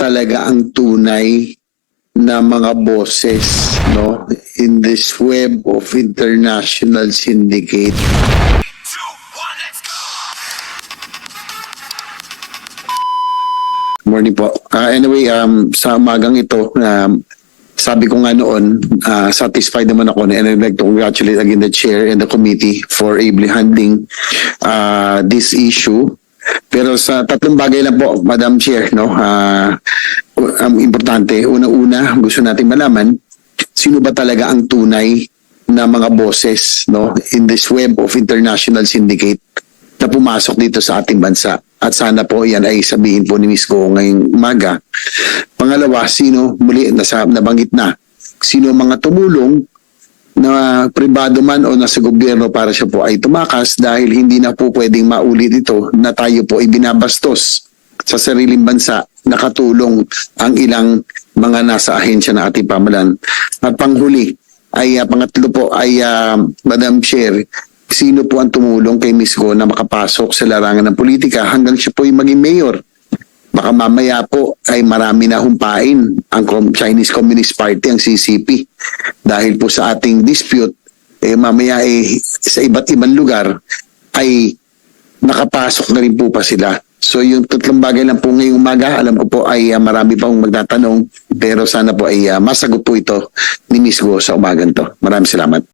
talaga ang tunay na mga boses, no, in this web of international syndicate. Morning po. Anyway, sa umagang ito, sabi ko nga noon, satisfied naman ako, and I'd like to congratulate again the chair and the committee for ably handling this issue. Pero sa tatlong bagay lang po, Madam Chair, no, ang importante, unang-una, gusto natin malaman, sino ba talaga ang tunay na mga boses, no, in this web of international syndicate na pumasok dito sa ating bansa. At sana po yan ay sabihin po ni Ms. Go ngayong umaga. Pangalawa, sino, muli nabanggit na, sino mga tumulong na pribado man o nasa gobyerno para siya po ay tumakas, dahil hindi na po pwedeng maulit ito na tayo po ay binabastos sa sariling bansa, nakatulong ang ilang mga nasa ahensya ng ating pamahalaan. At panghuli ay pangatlo po ay Madam Chair, sino po ang tumulong kay Ms. Go na makapasok sa larangan ng politika hanggang siya po ay maging mayor? Baka mamaya po ay marami na humpain ang Chinese Communist Party, ang CCP. Dahil po sa ating dispute, mamaya sa iba't ibang lugar ay nakapasok na rin po pa sila. So yung tatlong bagay lang po ngayong umaga, alam ko po ay marami pa akong magtatanong, pero sana po ay masagot po ito ni Ms. Go sa umagang to. Maraming salamat.